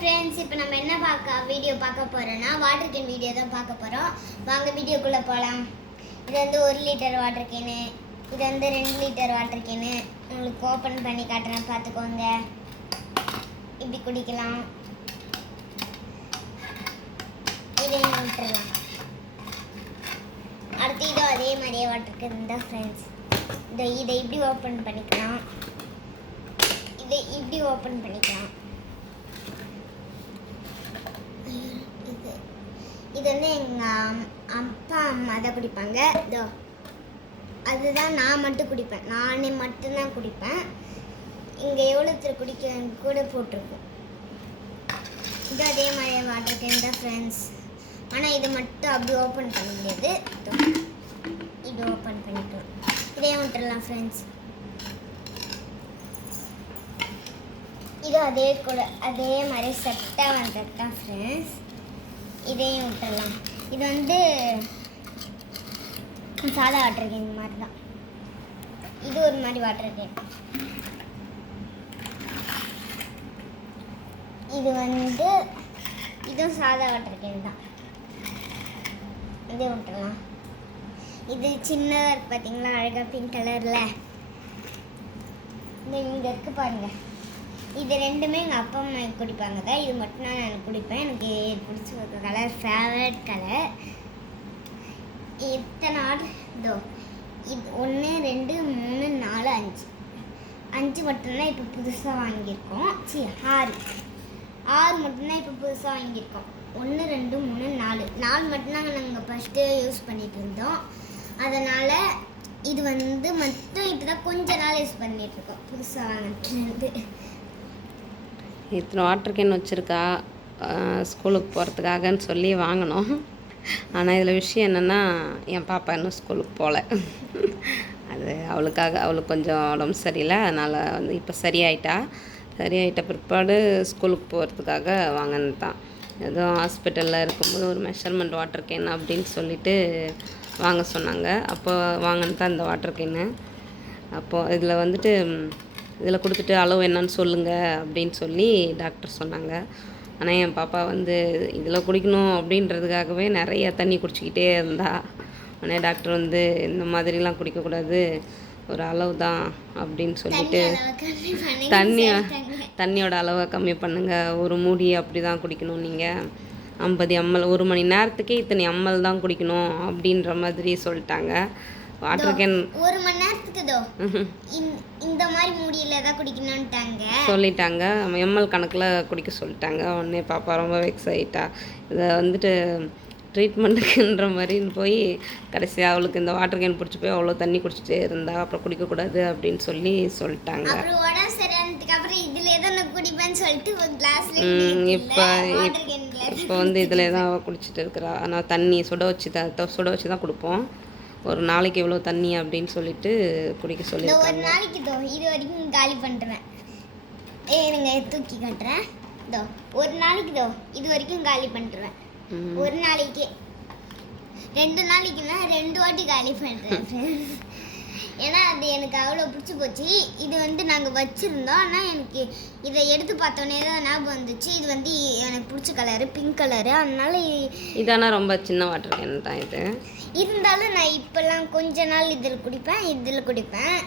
Friends, இப்போ நம்ம என்ன வீடியோ பார்க்க போறோம்னா வாட்டர் கேன் வீடியோ தான் பார்க்க போறோம். வாங்க வீடியோக்குள்ள போலாம். இது வந்து 1 லிட்டர் வாட்டர் கேனு, இது வந்து 2 லிட்டர் வாட்டர் கேனு. உங்களுக்கு ஓப்பன் பண்ணி காட்டுறேன், பார்த்துக்கோங்க. இப்படி குடிக்கலாம். இதை விட்டுறலாம். அடுத்து இதோ அதே மாதிரியே வாட்டர் கேன் தான் ஃப்ரெண்ட்ஸ். இதை இப்படி ஓப்பன் பண்ணிக்கலாம். இதை இப்படி ஓப்பன் பண்ணிக்கலாம். இது வந்து எங்கள் அப்பா அம்மா தான் குடிப்பாங்க. இதோ அதுதான் நான் மட்டும் குடிப்பேன். நானே மட்டும்தான் குடிப்பேன். இங்கே எவ்வளோ குடிக்க கூட போட்டிருக்கோம். இது அதே மாதிரி வாட்டர் கேன் தான் ஃப்ரெண்ட்ஸ். ஆனால் இதை மட்டும் அப்படி ஓப்பன் பண்ண முடியாது. இது ஓப்பன் பண்ணிட்டோம். இதையும் விட்டுடலாம் ஃப்ரெண்ட்ஸ். இது அதே மாதிரி செட்டாக வந்தது தான் ஃப்ரெண்ட்ஸ். இதையும் விட்டுடலாம். இது வந்து சாதா வாட்டர் கேன் மாதிரி தான். இது ஒரு மாதிரி வாட்டர் கேன். இது வந்து இதுவும் சாதா வாட்டர் கேன் தான். இதை விட்டுடலாம். இது சின்னதாக இருக்கு பார்த்தீங்களா, அழகாக பிங்க் கலரில். இங்கே இருக்கு பாருங்கள். இது ரெண்டுமே எங்கள் அப்பா அம்மா குடிப்பாங்க தான். இது மட்டும் நான் குடிப்பேன். எனக்கு பிடிச்ச ஒரு கலர், ஃபேவரட் கலர். இத்தனை ஆர்டர் இதோ இது 1 2 3 4 5 மட்டும்தான் இப்போ புதுசாக வாங்கியிருக்கோம். 6 மட்டும்தான் இப்போ புதுசாக வாங்கியிருக்கோம். 1 2 3 4 மட்டும்தாங்க நாங்கள் ஃபஸ்ட்டு யூஸ் பண்ணிகிட்டு இருந்தோம். அதனால் இது வந்து மட்டும் இப்போ தான் கொஞ்ச நாள் யூஸ் பண்ணிகிட்ருக்கோம் புதுசாக வாங்கினதுலேருந்து. இத்தனை வாட்டர் கேன் வச்சுருக்கா ஸ்கூலுக்கு போகிறதுக்காகன்னு சொல்லி வாங்கினோம். ஆனால் இதில் விஷயம் என்னென்னா, என் பாப்பா இன்னும் ஸ்கூலுக்கு போகல. அது அவளுக்கு கொஞ்சம் உடம்பு சரியில்லை. அதனால் வந்து இப்போ சரியாயிட்ட பிற்பாடு ஸ்கூலுக்கு போகிறதுக்காக வாங்கினது தான். எதுவும் ஹாஸ்பிட்டலில் இருக்கும்போது ஒரு மெஷர்மெண்ட் வாட்டர் கேன் அப்படின்னு சொல்லிட்டு வாங்க சொன்னாங்க. அப்போ வாங்கினது தான் இந்த வாட்டர் கேனு. அப்போது இதில் வந்துட்டு இதில் கொடுத்துட்டு அளவு என்னன்னு சொல்லுங்கள் அப்படின்னு சொல்லி டாக்டர் சொன்னாங்க. ஆனால் என் பாப்பா வந்து இதில் குடிக்கணும் அப்படின்றதுக்காகவே நிறைய தண்ணி குடிச்சிக்கிட்டே இருந்தா. ஆனால் டாக்டர் வந்து இந்த மாதிரிலாம் குடிக்கக்கூடாது, ஒரு அளவு தான் அப்படின்னு சொல்லிட்டு தண்ணியோட அளவை கம்மி பண்ணுங்கள், ஒரு மூடி அப்படி தான் குடிக்கணும், நீங்கள் 50 ml 1 மணி நேரத்துக்கே இத்தனை ml தான் குடிக்கணும் அப்படின்ற மாதிரி சொல்லிட்டாங்க. வாட்டர் கேன் 1 மணி நேரத்துக்கு இந்த மாதிரி மூடியில் தான் குடிக்கணும்ட்டாங்க சொல்லிட்டாங்க. எம்எல் கணக்கில் குடிக்க சொல்லிட்டாங்க. உடனே பாப்பா ரொம்ப வெக்ஸ் ஆகிட்டா. இதை வந்துட்டு ட்ரீட்மெண்ட்டுக்குன்ற மாதிரின்னு போய் கடைசியாக அவளுக்கு இந்த வாட்டர் கேன் பிடிச்சி போய் அவ்வளோ தண்ணி குடிச்சிட்டே இருந்தா. அப்புறம் குடிக்கக்கூடாது அப்படின்னு சொல்லிட்டாங்க. இப்போ வந்து இதில் தான் அவள் குடிச்சிட்டு இருக்கிறா. ஆனால் தண்ணி சுட வச்சு தான் கொடுப்போம். ஒரு நாளைக்கு எவ்வளோ தண்ணி அப்படின்னு சொல்லிட்டு குடிக்க சொல்லியிருக்காங்க. ஒரு நாளைக்கு இது வரைக்கும் காலி பண்ணுறேன். ஏங்க தூக்கி காட்டுறேன். ஒரு நாளைக்கு இது வரைக்கும் காலி பண்ணுறேன். ஒரு நாளைக்கு 2 நாளைக்குன்னா 2 வாட்டி காலி பண்ணுறேன். ஏன்னா அது எனக்கு அவ்வளோ பிடிச்சி போச்சு. இது வந்து நாங்கள் வச்சுருந்தோம். ஆனால் எனக்கு இதை எடுத்து பார்த்தோன்னே தான் ஞாபகம் வந்துச்சு. இது வந்து எனக்கு பிடிச்ச கலரு, பிங்க் கலரு. அதனால இதானா ரொம்ப சின்ன வாட்டர் கேன் தான் இது. இருந்தாலும் நான் இப்போல்லாம் கொஞ்ச நாள் இதில் குடிப்பேன்.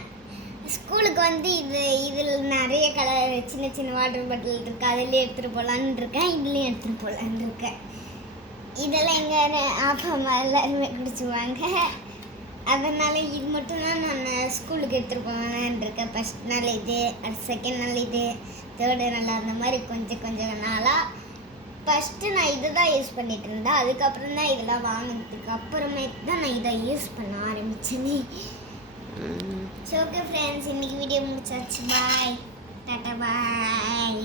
ஸ்கூலுக்கு வந்து இதில் நிறைய கலர் சின்ன வாட்டர் பாட்டில் இருக்குது. அதிலே எடுத்துகிட்டு போகலான்னு இருக்கேன். இதுலேயும் எடுத்துகிட்டு போகலான்னு இருக்கேன். இதெல்லாம் எங்கள் அப்பா அம்மா எல்லாருமே குடிச்சுவாங்க. அதனால் இது மட்டும்தான் நான் ஸ்கூலுக்கு எடுத்துகிட்டு போவேன்னு இருக்கேன். ஃபஸ்ட் நாள் இது, அடுத்த செகண்ட் நாள் இது, தேர்டு நாள், அந்த மாதிரி கொஞ்சம் நாளாக. ஃபஸ்ட்டு நான் இதை தான் யூஸ் பண்ணிகிட்டு இருந்தேன். அதுக்கப்புறம் தான் இதெல்லாம் வாங்கினதுக்கு அப்புறமே தான் நான் இதை யூஸ் பண்ண ஆரம்பிச்சேனே. ஓகே ஃப்ரெண்ட்ஸ், இன்றைக்கி வீடியோ முடிச்சாச்சு. பாய், டாட்டா, பாய்.